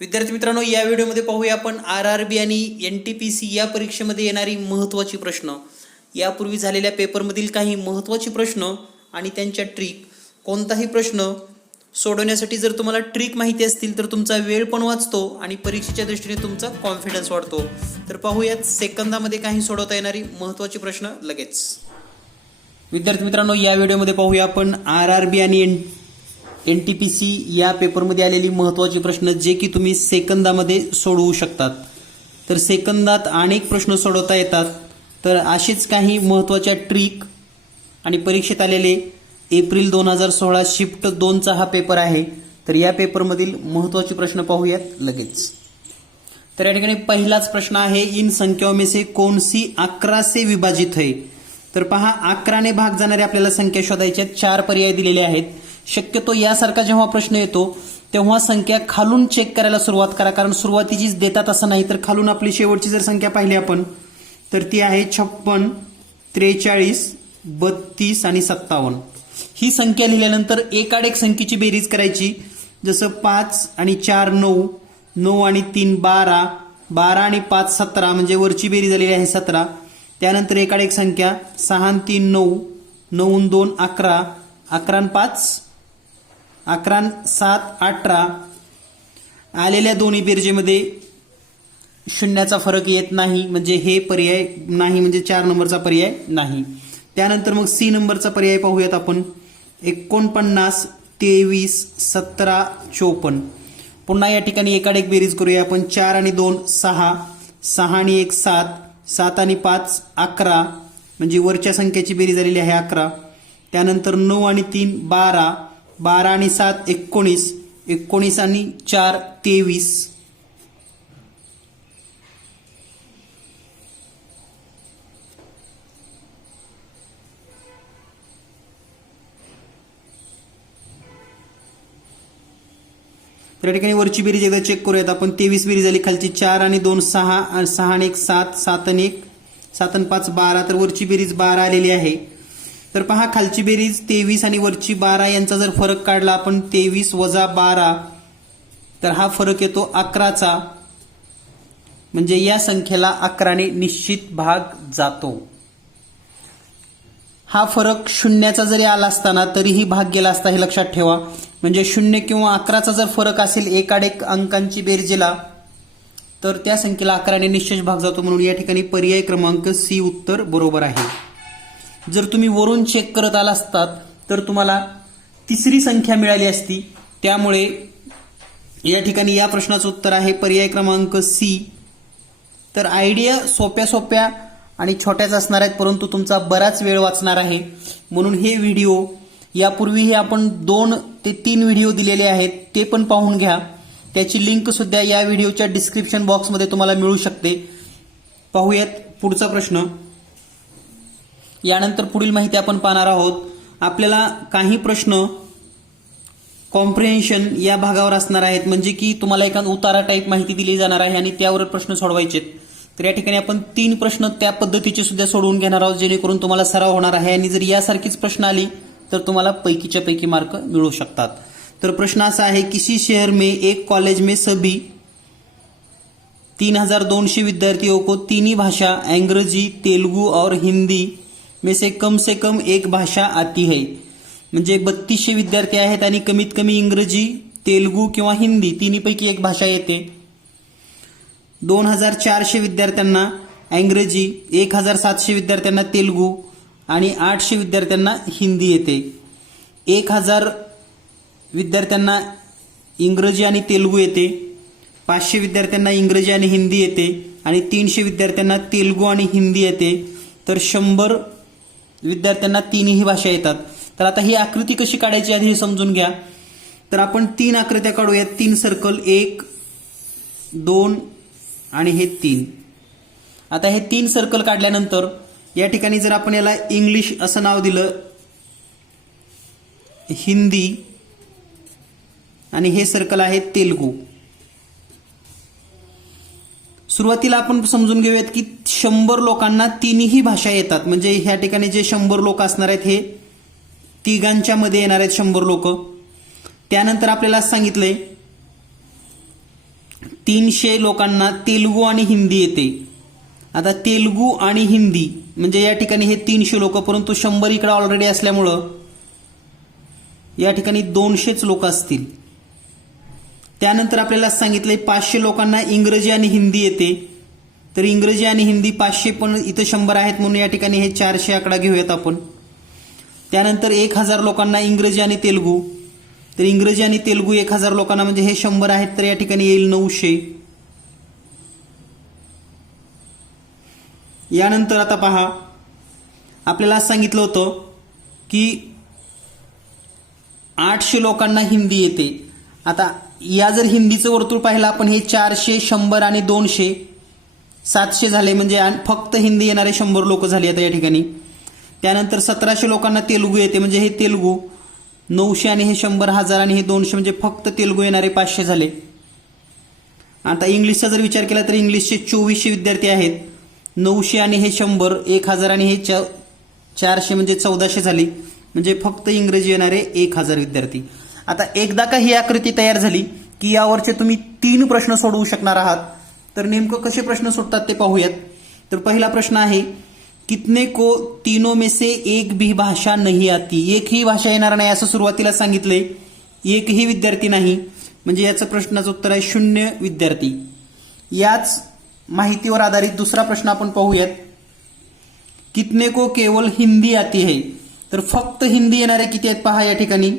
विद्यार्थी मित्रांनो, या व्हिडिओमध्ये पाहूया आपण आरआरबी आणि एनटीपीसी या परीक्षेमध्ये येणारी महत्त्वाची प्रश्न, यापूर्वी झालेल्या पेपरमधील काही महत्त्वाचे प्रश्न आणि त्यांच्या ट्रिक. कोणताही प्रश्न सोडवण्यासाठी जर तुम्हाला ट्रिक माहिती असतील तर तुमचा वेळ पण वाचतो आणि परीक्षेच्या दृष्टीने तुमचा कॉन्फिडन्स वाढतो. तर पाहूयात सेकंदामध्ये काही सोडवता येणारी महत्त्वाची प्रश्न लगेच. विद्यार्थी मित्रांनो, या व्हिडिओमध्ये पाहूया आपण आरआरबी आणि एनटीपीसी या पेपरमध्ये आलेली महत्त्वाचे प्रश्न, जे की तुम्ही सेकंदामध्ये सोडवू शकतात. तर सेकंदात अनेक प्रश्न सोडवता येतात. तर असेच काही महत्त्वाच्या ट्रिक आणि परीक्षेत आलेले एप्रिल 2016 शिफ्ट 2चा हा पेपर आहे. तर या पेपरमधील महत्त्वाचे प्रश्न पाहूयात लगेच. तर या ठिकाणी पहिलाच प्रश्न आहे, इन संख्याओं में से कौन सी 11 से विभाजित है. तर पहा, 11 ने भाग जाणारे आपल्याला संख्या शोधायच्या. 4 पर्याय दिलेले आहेत. शक्यतो यासारखा जेव्हा प्रश्न येतो तेव्हा संख्या खालून चेक करायला सुरुवात करा, कारण सुरुवातीचीच देतात असं नाही. तर खालून आपली शेवटची जर संख्या पाहिली आपण तर ती आहे 56, 43, 32 आणि 57. ही संख्या लिहिल्यानंतर एकाड एक संख्येची बेरीज करायची. जसं 5 आणि 4 9, 9 आणि 3 12, 12 आणि 5 17, म्हणजे वरची बेरीज झालेली आहे 17. त्यानंतर एकाड एक संख्या 6 आणि 3 9, 9 आणि 2 11, 11 आणि 5 11 आणि 7 18. आलेल्या दोन्ही बेरजेमध्ये शून्याचा फरक येत नाही, म्हणजे हे पर्याय नाही, म्हणजे 4 नंबरचा पर्याय नाही. त्यानंतर मग सी नंबरचा पर्याय पाहूयात आपण. 49, 23, 17, 54. पुन्हा या ठिकाणी एकाड एक बेरीज करूया आपण. 4 आणि 2 6, 6 आणि 1 7, 7 आणि 5 11, म्हणजे वरच्या संख्येची बेरीज झालेली आहे 11. त्यानंतर 9 आणि 3 12, 12 आणि 7 19, 19 आणि 4 23. तर या ठिकाणी वरची बेरीज एकदा चेक करूयात आपण. 23 बेरीज झाली. खालची 4 आणि 2 6, 6 आणि 1 7, 7 आणि 1 7 आणि 5 12. तर वरची बेरीज 12 आलेली आहे. तर पहा, खालची बेरीज 23 आणि वरची 12 यांचा जर फरक काढला आपण, 23 वजा 12, तर हा फरक येतो 11चा. म्हणजे या संख्येला 11ने निश्चित भाग जातो. हा फरक शून्याचा जरी आला असताना तरीही भाग गेला असता, हे लक्षात ठेवा. म्हणजे 0 किंवा 11चा जर फरक असेल एकाड एक अंकांची बेरजेला, तर त्या संख्येला 11ने निश्चित भाग जातो. म्हणून या ठिकाणी पर्याय क्रमांक सी उत्तर बरोबर आहे. जर तुम्ही वरून चेक करत आला असतात तर तुम्हाला तिसरी संख्या मिळाली असती. त्यामुळे या ठिकाणी या प्रश्नाचं उत्तर आहे पर्याय क्रमांक सी. तर आयडिया सोप्या सोप्या आणि छोट्याच असणार आहेत, परंतु तुमचा बराच वेळ वाचणार आहे. म्हणून हे व्हिडिओ, यापूर्वीही आपण 2 ते 3 व्हिडिओ दिलेले आहेत, ते पण पाहून घ्या. त्याची लिंक सुद्धा या व्हिडिओच्या डिस्क्रिप्शन बॉक्समध्ये तुम्हाला मिळू शकते. पाहूयात पुढचा प्रश्न. यानंतर पुढील माहिती आपण पाहणार आहोत. आपल्याला काही प्रश्न कॉम्प्रिहेन्शन या भागावर असणार आहेत, म्हणजे की तुम्हाला एका उतारा टाईप माहिती दिली जाणार आहे आणि त्यावर प्रश्न सोडवायचे. तर या ठिकाणी आपण 3 प्रश्न त्या पद्धतीचे सुद्धा सोडवून घेणार आहोत, जेणेकरून तुम्हाला सराव होणार आहे. आणि जर यासारखीच प्रश्न आली तर तुम्हाला पैकीच्या पैकी मार्क मिळू शकतात. तर प्रश्न असा आहे, किसी शहर में एक कॉलेज में सभी 3200 विद्यार्थियों को तीन ही भाषा अंग्रेजी, तेलुगु और हिंदी में से कम एक भाषा आती है. म्हणजे 3200 विद्यार्थी आहेत आणि कमीत कमी इंग्रजी, तेलुगू किंवा हिंदी तिन्हीपैकी एक भाषा येते. 2400 विद्यार्थ्यांना इंग्रजी, 1700 विद्यार्थ्यांना तेलुगू आणि 800 विद्यार्थ्यांना हिंदी येते. 1000 विद्यार्थ्यांना इंग्रजी आणि तेलुगू येते. 500 विद्यार्थ्यांना इंग्रजी आणि हिंदी येते आणि 300 विद्यार्थ्यांना तेलुगू आणि हिंदी येते. तर 100 विद्यार्थ्यांना तीनही भाषा येतात. तर आता ही आकृती कशी काढायची आधी हे समजून घ्या. तर आपण 3 आकृत्या काढूयात. 3 सर्कल, 1 2 आणि हे 3. आता हे 3 सर्कल काढल्यानंतर या ठिकाणी जर आपण याला इंग्लिश असं नाव दिलं, हिंदी, आणि हे सर्कल आहे तेलुगू. सुरुवातीला आपण समजून घेऊयात की 100 लोकांना तिन्ही भाषा येतात. म्हणजे ह्या ठिकाणी जे 100 लोक असणार आहेत हे तिघांच्या मध्ये येणार आहेत 100 लोक. त्यानंतर आपल्याला सांगितलंय 300 लोकांना तेलुगू आणि हिंदी येते. आता तेलुगू आणि हिंदी म्हणजे या ठिकाणी हे 300 लोक, परंतु 100 इकडे ऑलरेडी असल्यामुळं या ठिकाणी 200च लोक असतील. त्यानंतर आपल्याला सांगितलंय 500 लोकांना इंग्रजी आणि हिंदी येते. तर इंग्रजी आणि हिंदी 500 पण इथं 100 आहेत म्हणून या ठिकाणी हे 400 आकडा घेऊयात आपण. त्यानंतर 1000 लोकांना इंग्रजी आणि तेलुगू, तर इंग्रजी आणि तेलुगू 1000 लोकांना म्हणजे हे 100 आहेत, तर या ठिकाणी येईल 900. यानंतर आता पहा, आपल्याला सांगितलं होतं की 800 लोकांना हिंदी येते. आता या जर हिंदीचं वर्तुळ पाहिलं आपण, हे 400, 100 आणि 200 700 झाले, म्हणजे फक्त हिंदी येणारे 100 लोक झाले आता या ठिकाणी. त्यानंतर 1700 लोकांना तेलुगू येते, म्हणजे हे तेलुगू 900 आणि हे 100 1000 आणि हे 200 म्हणजे फक्त तेलुगू येणारे 500 झाले. आता इंग्लिशचा जर विचार केला तर इंग्लिशचे 2400 विद्यार्थी आहेत. 900 आणि हे 100 1000 आणि हे 400 म्हणजे 1400 झाली, म्हणजे फक्त इंग्रजी येणारे 1000 विद्यार्थी. आता एकदा का ही आकृती तयार झाली की यावरचे तुम्ही 3 प्रश्न सोडवू शकणार आहात. तर नेमकं कसे प्रश्न सुटतात ते पाहूयात. तर पहिला प्रश्न आहे, कितने को तीनों में से एक भी भाषा नहीं आती. एकही भाषा येणार नाही असं सुरुवातीला सांगितलंय. एकही विद्यार्थी नाही, म्हणजे याचं प्रश्नाचं उत्तर आहे 0 विद्यार्थी. याच माहितीवर आधारित दुसरा प्रश्न आपण पाहूयात, कितने को केवल हिंदी आती है. तर फक्त हिंदी येणारे किती आहेत पहा या ठिकाणी.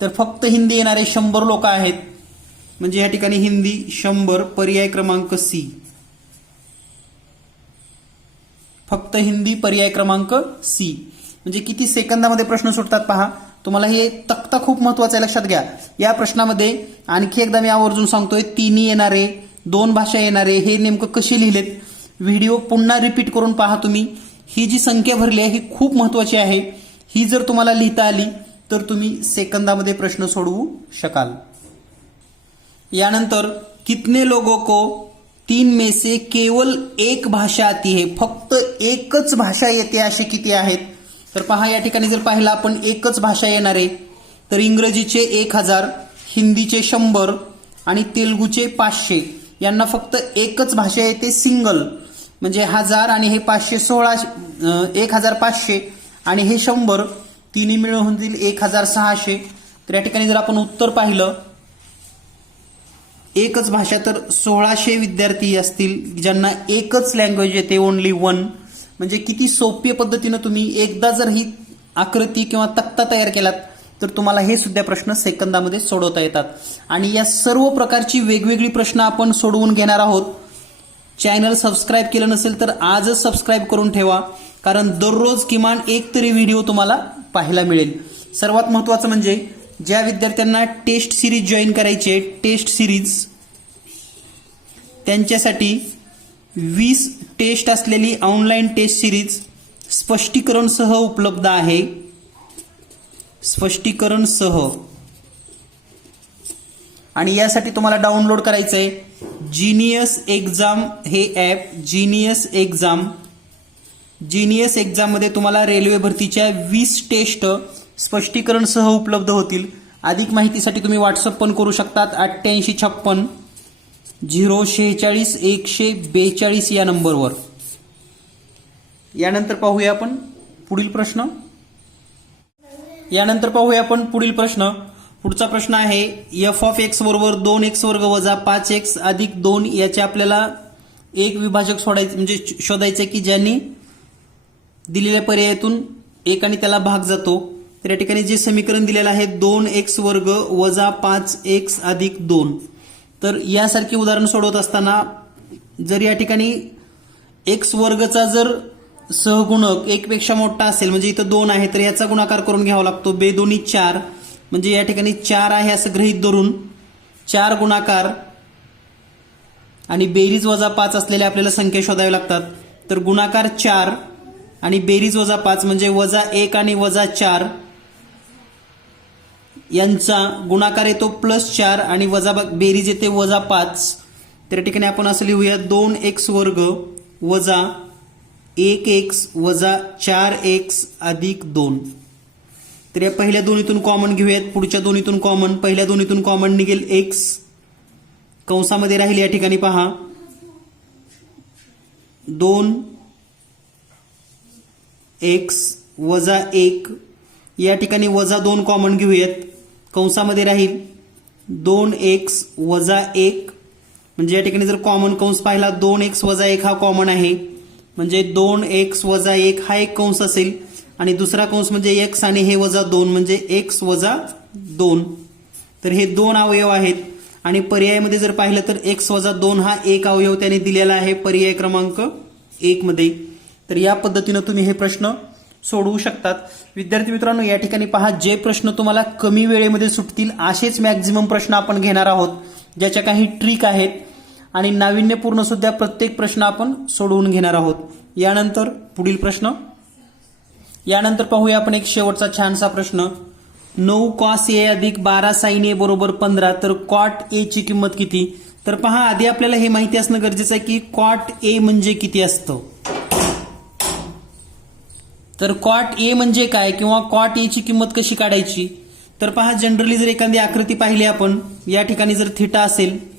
तर फक्त हिंदी येणारे 100 लोक आहेत, म्हणजे या ठिकाणी हिंदी 100, पर्याय क्रमांक सी. फक्त हिंदी पर्याय क्रमांक सी. म्हणजे किती सेकंदामध्ये प्रश्न सुटतात पहा. तुम्हाला हे तक्ता खूप महत्वाचा आहे, लक्षात घ्या. या प्रश्नामध्ये आणखी एकदा मी आवर्जून सांगतोय, 3 येणारे, 2 भाषा येणारे, हे नेमकं कसे लिहिलेत. व्हिडिओ पुन्हा रिपीट करून पहा तुम्ही. ही जी संख्या भरली आहे ही खूप महत्वाची आहे. ही जर तुम्हाला लिहिता आली तर तुम्ही सेकंदामध्ये प्रश्न सोडवू शकाल. यानंतर कितने लोगों को 3 में से केवल एक भाषा आती है. फक्त एकच भाषा येते असे किती आहेत. तर पहा या ठिकाणी जर पाहिलं आपण, एकच भाषा येणारे तर इंग्रजीचे 1000, हिंदीचे 100 आणि तेलुगूचे 500. यांना फक्त एकच भाषा येते सिंगल, म्हणजे 1000 आणि हे 500 1500 आणि हे 100 तिन्ही मिळून होतील 1600. तर या ठिकाणी जर आपण उत्तर पाहिलं, एकच भाषा तर 1600 विद्यार्थी असतील ज्यांना एकच लँग्वेज येते, ओनली वन. म्हणजे किती सोपी पद्धतीनं तुम्ही एकदा जर ही आकृती किंवा तक्ता तयार केलात तर तुम्हाला हे सुद्धा प्रश्न सेकंदामध्ये सोडवता येतात. आणि या सर्व प्रकारची वेगवेगळी प्रश्न आपण सोडवून घेणार आहोत. चॅनल सबस्क्राईब केलं नसेल तर आजच सबस्क्राईब करून ठेवा, कारण दररोज किमान एक तरी व्हिडिओ तुम्हाला पाहायला मिळेल. सर्वात महत्त्वाचं म्हणजे ज्या विद्यार्थ्यांना टेस्ट सिरीज जॉईन करायची आहे, टेस्ट सिरीज, त्यांच्यासाठी 20 टेस्ट असलेली ऑनलाईन टेस्ट सिरीज स्पष्टीकरण सह उपलब्ध आहे. स्पष्टीकरण सह. आणि यासाठी तुम्हाला डाउनलोड करायचं आहे जीनियस एक्झाम हे app. Genius exam. Genius exam मध्ये तुम्हाला रेल्वे भरतीच्या 20 टेस्ट स्पष्टीकरण सह उपलब्ध होतील. अधिक माहितीसाठी तुम्ही व्हॉट्सअप पण करू शकतात 8856 046 142 या नंबरवर. यानंतर पाहूया आपण पुढील प्रश्न. पुढचा प्रश्न आहे, f(x) बरोबर 2x वर्ग वजा 5x अधिक 2 याचे आपल्याला एक विभाजक सोडायचे, म्हणजे शोधायचे की ज्यांनी दिलेल्या पर्यायातून एक आणि त्याला भाग जातो. तर या ठिकाणी जे समीकरण दिलेलं आहे 2x वर्ग वजा 5x अधिक 2. तर यासारखी उदाहरण सोडवत असताना जर या ठिकाणी x वर्गचा जर सहगुणक 1 पेक्षा मोठा असेल, म्हणजे इथं 2 आहे तर याचा गुणाकार करून घ्यावा लागतो. बेदोनी 4, म्हणजे या ठिकाणी 4 आहे असं गृहीत धरून 4 गुणाकार आणि बेरीज वजा 5 असलेल्या आपल्याला संख्या शोधाव्या लागतात. तर गुणाकार 4 आणि बेरीज वजा 5 म्हणजे वजा 1 आणि वजा 4 यांचा गुणाकार येतो +4 आणि वजा बेरीज येते वजा 5. तर या ठिकाणी आपण असं लिहूया 2x वर्ग वजा 1x वजा 4x अधिक 2. तर या पहिल्या दोन्हीतून कॉमन घेऊयात, पुढच्या दोन्हीतून कॉमन. पहिल्या दोन्हीतून कॉमन निघेल x कंसामध्ये राहील या ठिकाणी पहा 2x वजा 1, या ठिकाणी वजा 2 कॉमन घेऊयात, कंसामध्ये राहील 2x वजा 1, म्हणजे या ठिकाणी जर कॉमन कंस पाहिला 2x वजा 1 हा कॉमन आहे, म्हणजे 2x वजा 1 हा एक कंस असेल आणि दुसरा कंस म्हणजे x आणि हे वजा 2 म्हणजे x वजा 2. तर हे 2 अवयव आहेत आणि पर्यायामध्ये जर पाहिलं तर x वजा 2 हा एक अवयव त्याने दिलेला आहे पर्याय क्रमांक 1 मध्ये. तर या पद्धतीने तुम्ही हे प्रश्न सोडवू शकतात. विद्यार्थी मित्रांनो, या ठिकाणी पहा, जे प्रश्न तुम्हाला कमी वेळेमध्ये सुटतील असेच मॅक्झिमम प्रश्न आपण घेणार आहोत, ज्याच्या काही ट्रिक आहेत आणि नाविन्यपूर्ण सुद्धा प्रत्येक प्रश्न आपण सोडवून घेणार आहोत. यानंतर पुढील प्रश्न, यानंतर पाहूया आपण एक शेवटचा छानसा प्रश्न. 9 cos A अधिक 12 sin A बरोबर 15, तर cot A ची किंमत किती? तर पहा, आधी आपल्याला हे माहिती असणं गरजेचं आहे की cot A म्हणजे किती असतं. तर cot A म्हणजे काय किंवा cot A ची किंमत कशी काढायची? तर पहा, जनरली जर एखादी आकृती पाहिली आपण, या ठिकाणी जर थिटा असेल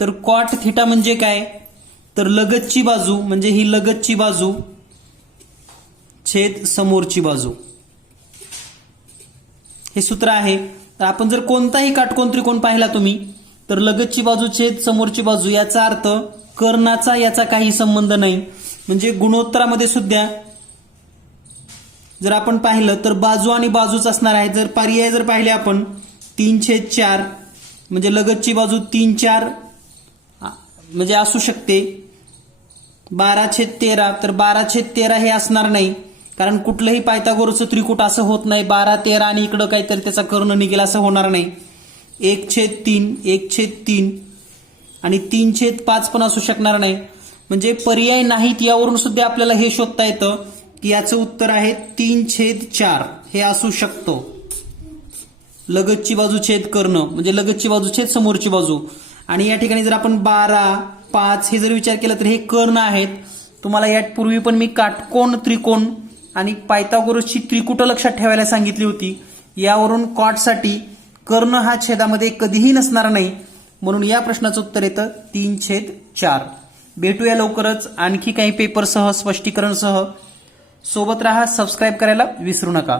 तर cot थिटा म्हणजे काय, तर लगतची बाजू म्हणजे ही लगतची बाजू छेद समोरची बाजू, हे सूत्र आहे. तर आपण जर कोणताही काटकोन त्रिकोण पाहिला तुम्ही, तर लगतची बाजू छेद समोरची बाजू, याचा अर्थ कर्णाचा याचा काही संबंध नाही. म्हणजे गुणोत्तरामध्ये सुद्धा जर आपण पाहिलं तर बाजू आणि बाजूच असणार आहे. जर पर्याय जर पाहिले आपण 3/4 म्हणजे लगतची बाजू 3/4 म्हणजे असू शकते. 12/13 तर 12/13 हे असणार नाही, कारण कुठलंही पायथागोरसचं त्रिकूट असं होत नाही 12/13 आणि इकडं काहीतरी त्याचा कर्ण निघेल असं होणार नाही. 1/3 1/3 आणि 3/5 पण असू शकणार नाही. म्हणजे पर्याय नाहीत. यावरून सुद्धा आपल्याला हे शोधता येतं की याचं उत्तर आहे 3/4 हे असू शकतो. लगतची बाजू छेद कर्ण म्हणजे लगतची बाजू छेद समोरची बाजू. आणि या ठिकाणी जर आपण 12, 5 हे जर विचार केला तर हे कर्ण आहेत. तुम्हाला यापूर्वी पण मी काटकोन त्रिकोण आणि पायथागोरसची त्रिकुट लक्षात ठेवायला सांगितली होती. यावरून कॉटसाठी कर्ण हा छेदामध्ये कधीही नसणार नाही, म्हणून या प्रश्नाचं उत्तर येतं 3/4. भेटूया लवकरच आणखी काही पेपरसह स्पष्टीकरणसह. सोबत राहा, सबस्क्राईब करायला विसरू नका.